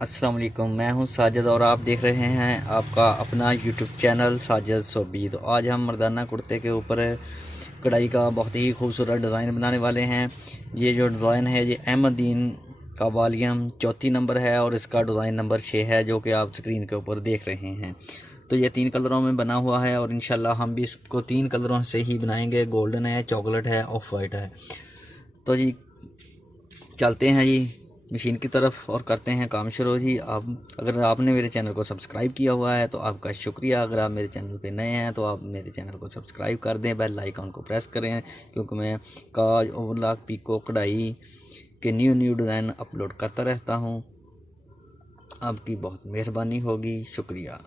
अस्सलाम वालेकुम, मैं हूं साजिद और आप देख रहे हैं आपका अपना यूट्यूब चैनल साजिद सोबी। तो आज हम मर्दाना कुर्ते के ऊपर कढ़ाई का बहुत ही खूबसूरत डिज़ाइन बनाने वाले हैं। ये जो डिज़ाइन है ये अहमदीन का वॉल्यूम 34 नंबर है और इसका डिज़ाइन नंबर 6 है, जो कि आप स्क्रीन के ऊपर देख रहे हैं। तो ये 3 कलरों में बना हुआ है और इंशाल्लाह हम भी इसको 3 कलरों से ही बनाएंगे। गोल्डन है, चॉकलेट है, ऑफ वाइट है। तो जी चलते हैं जी मशीन की तरफ और करते हैं काम शुरू जी। आप अगर आपने मेरे चैनल को सब्सक्राइब किया हुआ है तो आपका शुक्रिया। अगर आप मेरे चैनल पे नए हैं तो आप मेरे चैनल को सब्सक्राइब कर दें, बेल आइकन को प्रेस करें, क्योंकि मैं काज, ओवरलॉक, पीको, कढ़ाई के न्यू डिज़ाइन अपलोड करता रहता हूँ। आपकी बहुत मेहरबानी होगी, शुक्रिया।